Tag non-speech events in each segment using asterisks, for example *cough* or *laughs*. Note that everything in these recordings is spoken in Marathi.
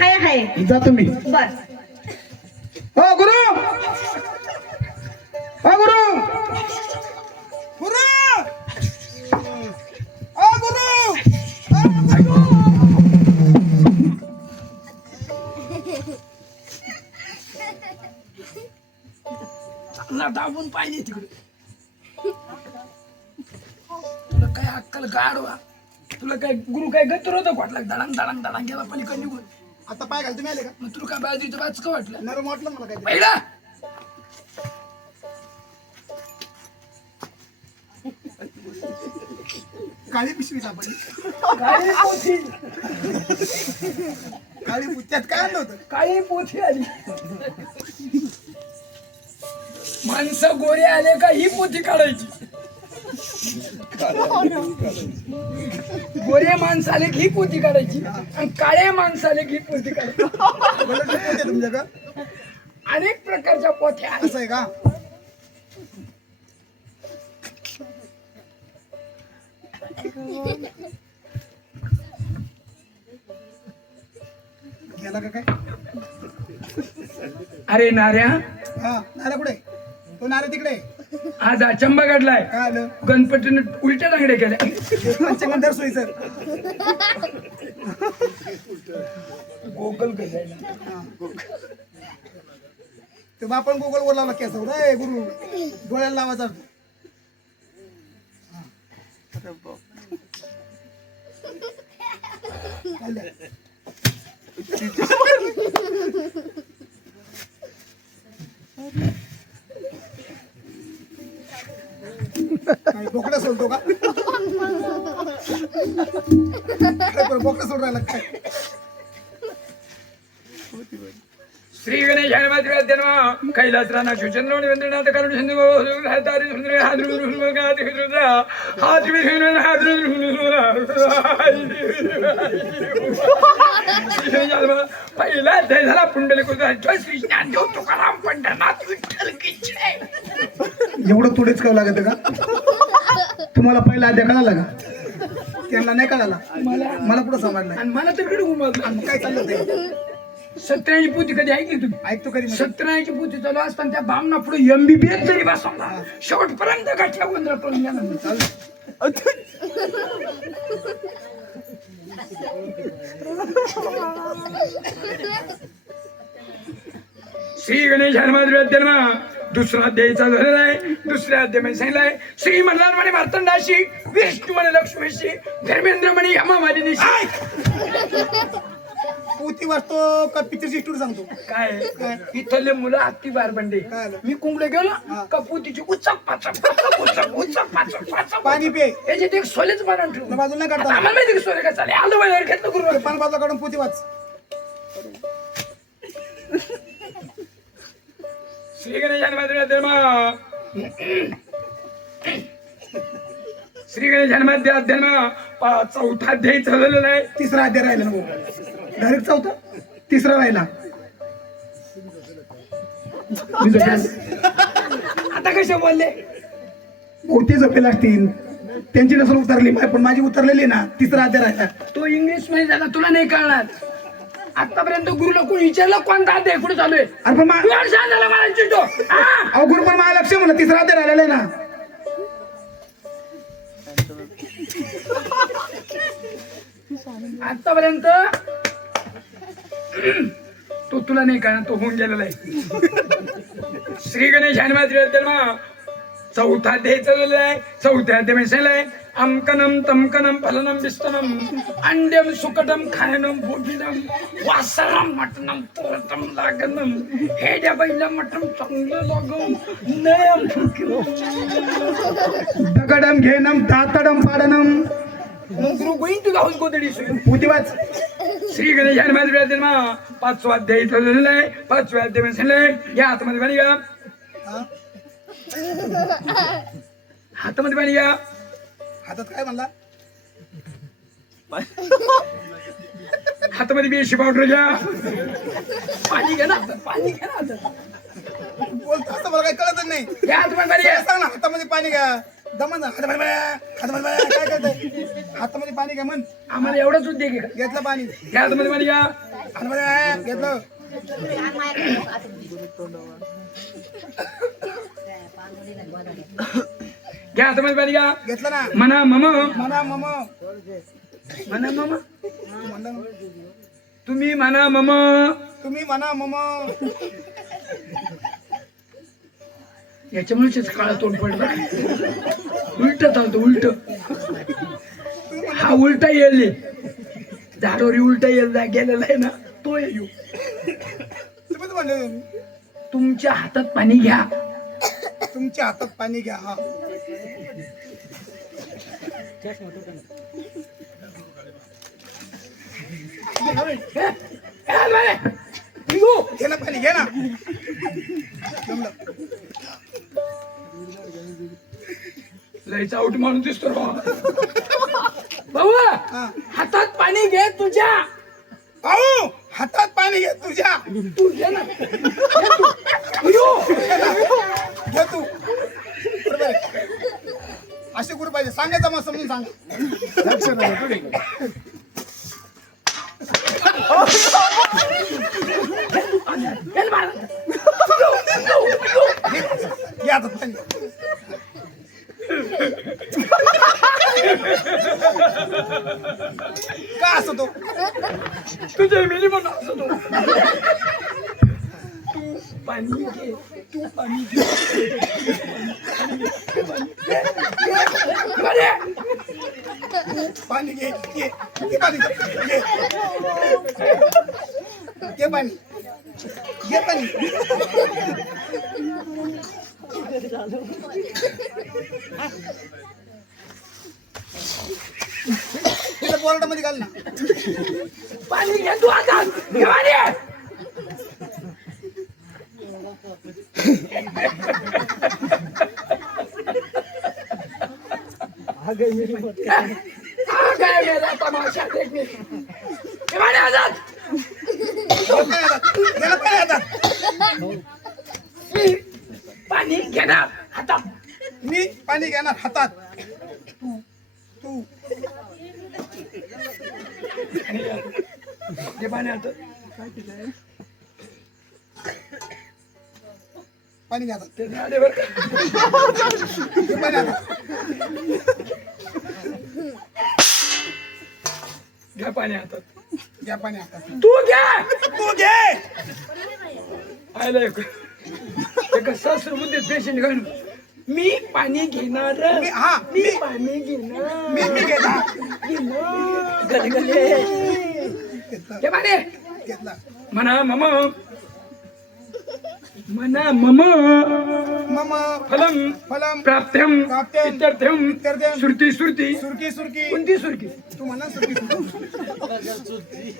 हाय हाय जा तुम्ही बर हो गुरु हो गुरु गुरु ओ गुरु चांगला दाबून पाहिजे तिकडे तुला काय अक्कल गाडवा तुला काय गुरु काय गत्र होतं वाटला दडांग दडांग दडांग गेला पलीकडे निघून आता पाय घाल तुम्ही आले का? मग तुला काय बाजूचं वाच का वाटलं? नरम वाटलं मला काय पहिला! काळी पिशवी सापडली. काळी पोथी. काळी त्यात काय आणलं होतं? काळी पोथी आली. माणसं गोरे आले का ही पोथी काढायची? गोरे माणसं आले की ही पोथी काढायची आणि काळे माणसं आले की ही पोथी काढायची तुमच्याकडं अनेक प्रकारच्या पोथ्या आहेत. असं आहे का? गेला का काय? अरे नाऱ्या. हा नारा कुठे? तो नारा तिकडे. आज अचंबा घडलाय काय आलं? गणपतीने उलट्या दांगड्या केल्या. पंचगंधर सोयीचं गोगल गजायला ते आपण गुगल वर लावला केस रे गुरु डोळ्याला लावायचा हा. बोकडा सोडतो का काय बरं, बोकडा सोड राहिला काय श्री गणेश हनुमत जन्म कैलास राणा सुचंद्रमणी वंदनाथ करुण एवढं थोडेच करावं लागत का? तुम्हाला पहिला आद्या कळाला का? त्यांना नाही कळाला. मला कुठं समजलं आणि मला तर कडे उमजलं काय चाललं ते सत्याऐंशी पोती कधी ऐकली तुम्ही? ऐकतो कधी? सत्याऐंशी पोती चालू असताना त्या बामना पुढे एमबीबीएस जरी बसवला. शेवटपर्यंत गाठ्या गोंधळ करून नाही. श्री गणेश हनुमान जन्म दुसरा अध्यायचा झालेला आहे दुसऱ्या अध्याय सांगितलाय श्री मल्हार म्हणे मार्तंडाशी विष्णू म्हणे लक्ष्मीशी धर्मेंद्र म्हणे यमामालिनीशी पोती वाचतो का पिक्चरची स्टोरी सांगतो? काय? इथले मुलं अति बार बंडे काय आलं? मी कुंकडे गेलो का पुतीची उचक पाचक उचक उचक पाचक पाचक पाणी पे. याच्यात एक सोलेच बनवून ठेवलं. ना बाजूला नाही आता काढता आम्हाला माहिती सोले काय चालेल आलो बाहेर घेतलं गुरु पान बाजूला काढून पोती वाच. श्री गणेश हनुमान धर्म श्री गणेश जन्माध्य धर्म चौथा अध्याय चाललेला आहे. तिसरा अध्याय राहिला ना डायरेक्ट चौथा? तिसरा राहिला. आता कसे बोलले? मोठी जपेल असतील. त्यांची नसून उतरली. पण माझी उतरलेली ना. तिसरा अध्याय राहिला. तो इंग्लिशमध्ये झाला. तुला नाही कळणार. आतापर्यंत गुरुला कोणी विचारलं कोणता अध्याय कुठे चालू आहे? अरे पण मा- तू सांग झाला मला चिंटो हा? अवघड पण मला लक्ष म्हणलं तिसरा अध्याय राहिलेला आहे ना. आतापर्यंत तो तुला नाही कळणार तो होऊन गेलेला आहे. श्री गणेश हनुमान चौथा अध्याय चाललेला आहे चौथ्या अध्याय सांगितलंय अमकनम तमकनम फलनम विस्तनम अंड्यम सुकटम खायनम भोगिनम वासरम मटनम तोरतम लागनम हेड्या बैला मटम चांगलं लागम नयम दगडम घेणम दातडम पाडणम मग गोईन तुला होऊन गोदडी सुरू वाच श्री गणेश हनुमान जन्म. पाचवा अध्याय चाललेला आहे पाचव्या अध्याय सांगितलंय. या हातामध्ये पाणी या. हातामध्ये पाणी या. हातात काय म्हणला? हातामध्ये बेशी पावडर घ्या. पाणी घ्या ना पाणी घ्या ना. बोलतो असं मला काही कळतच नाही. हातामध्ये घ्या. सांग ना हातामध्ये पाणी घ्या. दमन ना, हातामध्ये पाणी घ्या, हातामध्ये पाणी घ्या, काय करताय? हातामध्ये पाणी घ्या म्हण. आम्हाला एवढाच आहे का घेतलं पाणी. या हातामध्ये पाणी घ्या. हनुमान घेतलं. घ्या हातामध्ये पाणी घ्या. घेतलं ना? म्हणा मम. म्हणा मम. म्हणा मम. तुम्ही म्हणा मम. तुम्ही म्हणा मम. याच्यामुळेच काळा तोंड पडलं. उलट चालतो उलट. हा उलटा येईल. झाडोरी उलटा येईल जा गेलेला आहे ना तो येऊ. तुमच्या हातात पाणी घ्या. तुमच्या हातात पाणी घ्या हा. घे ना पाणी घे ना. लयचा आउट माणूस दिसतो भाऊ हातात पाणी घे तुझ्या. भाऊ हातात पाणी घे तुझ्या. तू घे ना. घे तू. सांगायचं मग समजून सांगा. घे ना बाळा. घे हातात पाणी का असं तो? तुझ्या मिली म्हणून असं तो. तू पाणी घे तू पाणी घे पाणी घे. ये घे घे घे पाणी ये पाणी तिला बोर्डामध्ये घाल ना पाणी घे तू आता घे हा मेला तमाशा पाणी मी पाणी घेणार हातात. मी पाणी घेणार हातात. तू पाणी हातात पाणी घे हातात ते झाले बरं का? घे पाणी हातात घ्या पाणी हातात. घ्या पाणी हातात. तू घ्या! तू घे! आयला एक. सहस्र बुद्धीत पेशंट घेऊन मी पाणी घेणार. मी हा मी मी पाणी घेणार. मी मी घेणार. घेणार. घेतलं. घे पाणी. घेतलं. म्हणा मम. म्हणा मम। मम। फलम। फलम। प्राप्त्यम। प्राप्त्यम, इत्यर्थ्यम इत्यर्थ्यम, श्रुती श्रुती। सुरकी सुरकी कोणती सुरकी तू म्हणा सुरकी सुरकी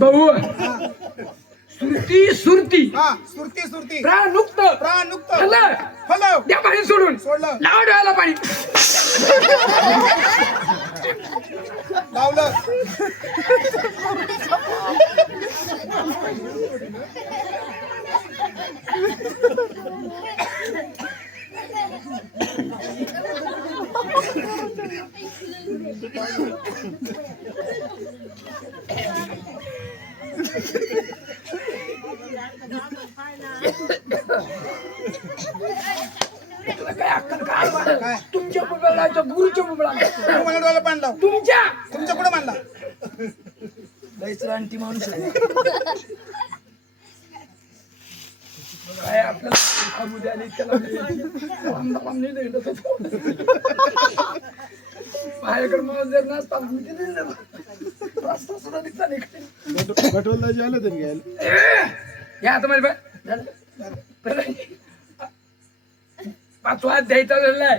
भाऊ सुरती सुरती हा सुरती सुरती प्राणुक्त। प्राणुक्त। फल। फल। द्या पाणी सोडून। सोडलं. लावा डोळ्याला पाणी लावलं *laughs* तुला काय अक्कल काय वाटत? काय? तुमच्या मुलाला गुरुच्या मुलाला तू म्हणा डोळ्याला पाणी लाव तुमच्या तुमच्या कुठं मानला रानटी माणूस आहे. काय आपल्याला आणि त्याला. माझ्याकडे जर नसता मी ते दिलं नसतं. रस्ता सुद्धा दिसता नाही काही. ए, या आता माझ्या बा- झालं? पहिलं. पाचवा द्यायचा झालाय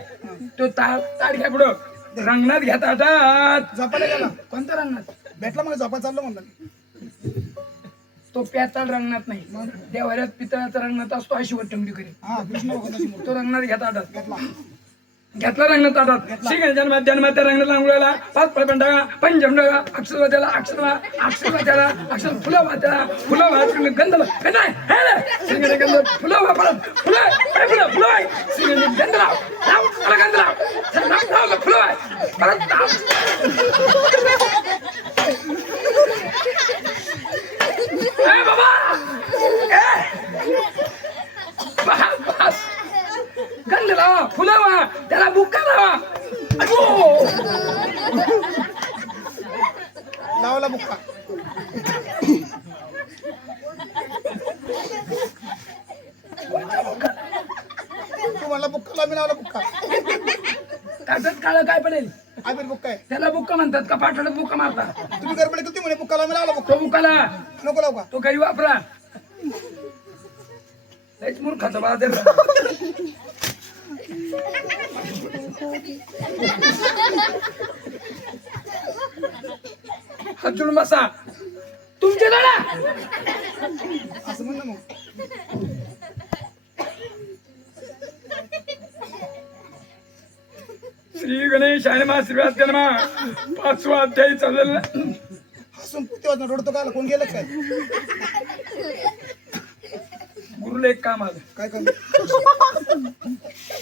तो ताट घ्या पुढं रंगणात घ्या ताटात झोपायला गेला कोणत्या रंगणात भेटला मला झोपा चाललो म्हणलं मी. तो प्याताळ रंगणात नाही. मग देवाऱ्यात पितळाचा रंगणात असतो अशी वटंगडी करी तो रंगणात घ्या ताटात. घेतला. घेतला रंग ताटात. श्री गणेशान जन्मात रंग लांगुळाला पाच पंडागा पंचम डागा अक्षर वाद्याला अक्षर अक्षर वाद्याला अक्षर फुलं वाद्याला फुलं वाच गंधला गंध हे गणेश गंध फुलं वा परत फुलं फुलं फुलं आहे. गंध लाव गंध लाव फुलं परत लाव ए बाबा ए बस बस गंध लावा फुलं वा त्याला बुक्का लावा अयो! लावला बुक्का तू म्हणला बुक्का लावला बुक्का. कागदात काळं काय पडेल? आबिर बुक्का आहे. त्याला बुक्का म्हणतात का पाठवलं बुक्का मारता? तुम्ही गडबड किती म्हणे बुक्काला मी लावला बुक्का. तो बुक्काला. नको लावू का? तो घरी वापरा. लयच मूर्खाचा बाजार. हजून बसा तुमचे दादा असं म्हण ना मग. श्री गणेश आणि मा श्रीवास जन्मा पाचवा अध्याय चाललेला हसून पुते वाजून रडतो का कोण गेलं काय गुरुला एक काम आलं काय कर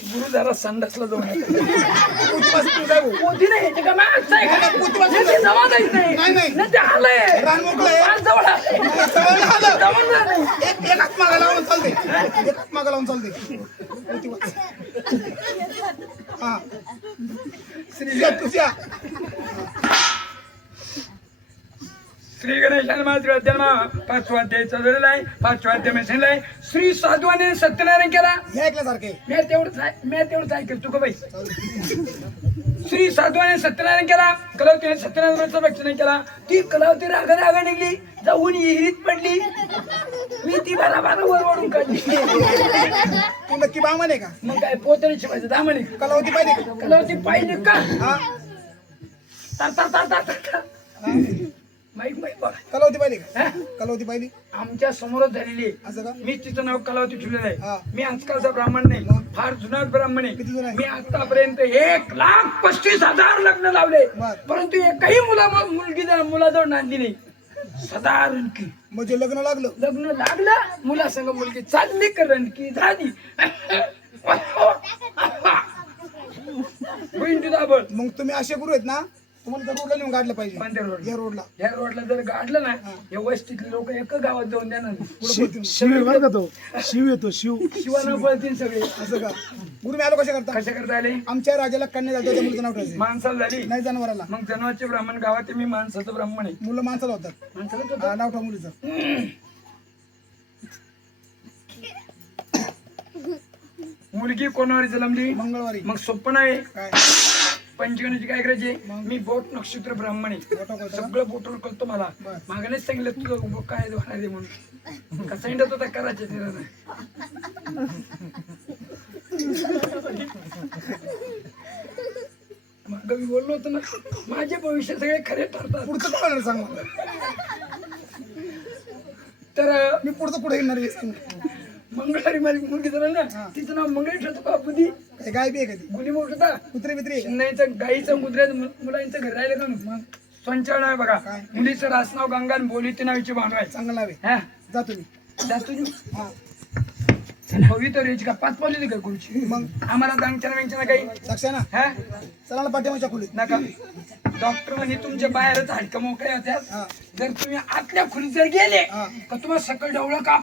गुरु जरा संडासला जाऊन. काय भाऊ नाही याची का माणसं आहे का? पोथी वाचून नाही, ते जमा जायचं नाही. नाही, नाही. नाही, ते आलंय. रान मोकळं आहे. माणसं जवळ आलंय. सगळ्यांना आलं. जवळ झालंय. एक एक हात मागा लावून चालते एक हात मागा लावून चालते पोती वाच. हा श्रीजा तुझ्या श्री गणेश हनुमान जन्मा पाचवा अध्याय चाललेला आहे पाचवा अध्यायमध्ये आहे. श्री साधवाने सत्यनारायण केला. मी तेवढंच आहे- मी तेवढंच ऐकलं तू का बाई? श्री साधवाने सत्यनारायण केला. कलावतीने सत्यनारायणाचा रक्षण केला. ती कलावती राग राग निघली. जाऊन विहिरीत पडली. मी ती बारा बारा वर ओढून काढली. तू नक्की बामन आहे का? मग काय पोतरी शिवायचं दामणे कलावती पाहिजे कलावती पाहिजे का? हा. ता ता ता ता ता ता. हा? माईक माईक बघा कलावती पाहिजे का हा? कलावती पाहिजे आमच्या समोरच झालेली आहे. असं का मी तिचं नाव कलावती ठेवलेलं हा. आहे मी आजकालचा ब्राह्मण नाही फार जुना ब्राह्मण किती जुना आहे आहे? मी आतापर्यंत एक लाख पस्तीस हजार लग्न लावले बर. परंतु एकही मुला मुलगी मुलाजवळ नांदी नाही साधारण की म्हणजे लग्न लागलं लग्न लागलं मुलासंग मुलगी चालली की झाली *laughs* *laughs* *laughs* होईन तुझा बळ मग तुम्ही असे गुरु आहेत ना तुम्हाला त्या रोडला नेऊन काढलं पाहिजे. कोणत्या रोड या रोडला. या रोडला जर गाडलं ना या वस्तीतले लोक एक गावात जाऊन पळतील. शिव बरं का तो? *laughs* शिव येतो शिव. शिवानं पळतील सगळे. असं का? गुरु मी आलो कशा करता? कशा करता आले? आमच्या राजाला कन्या झाली त्या मुलीचं नाव ठेवायचं. माणसाला झाली? नाही जनावराला. मग जन्माचे ब्राह्मण गावात मी माणसाचं ब्राह्मण आहे. मुलं माणसाला होतात. माणसाला हा, नाव ठेवा मुलीचं. मुलगी कोणावर जन्मली? मंगळवारी. मग स्वप्न आहे. काय? पंचगणाची काय करायचे? मी बोट नक्षत्र ब्राह्मण आहे. का? सगळं बोटवर करतो मला. मागणेच सांगितलं तुझं काय होणार आहे म्हणून? कसा इंडत होता करायचे मग मी बोललो होतो ना माझे भविष्य सगळे खरे ठरतात. पुढचं काय होणार सांग. तर मी पुढचं पुढे येणार आहे सांग. मंगळवारी माझी मुलगी झाला ना तिचं नाव मंगळ ठेवतो का बुद्धी काय गाय बी आहे का ती? गुली मोठ होता. कुत्रे बित्रे आहे का? शिंदाईचं गाईचं मु- मुलांचं घर राहिलं का मग? संचरण आहे बघा? मुलीचं रासनाव गंगा आणि बोलीचं नावाची भांडव आहे चांगलं नाव आहे. हा. जा तुम्ही. जास्त तुझी हा. पवित्र यायची का? पाच पावली का गुरुची? मग? आम्हाला दांगच्या वेंच्या काही. लक्ष ना? हा? चला ना पाठीमागच्या खोलीत. नका. डॉक्टर म्हणे तुमच्या बाहेरच हाडकं मोकळे हा. होत्या जर तुम्ही आतल्या खोलीत जर गेले हा. तर तुम्हाला सकल डवळं का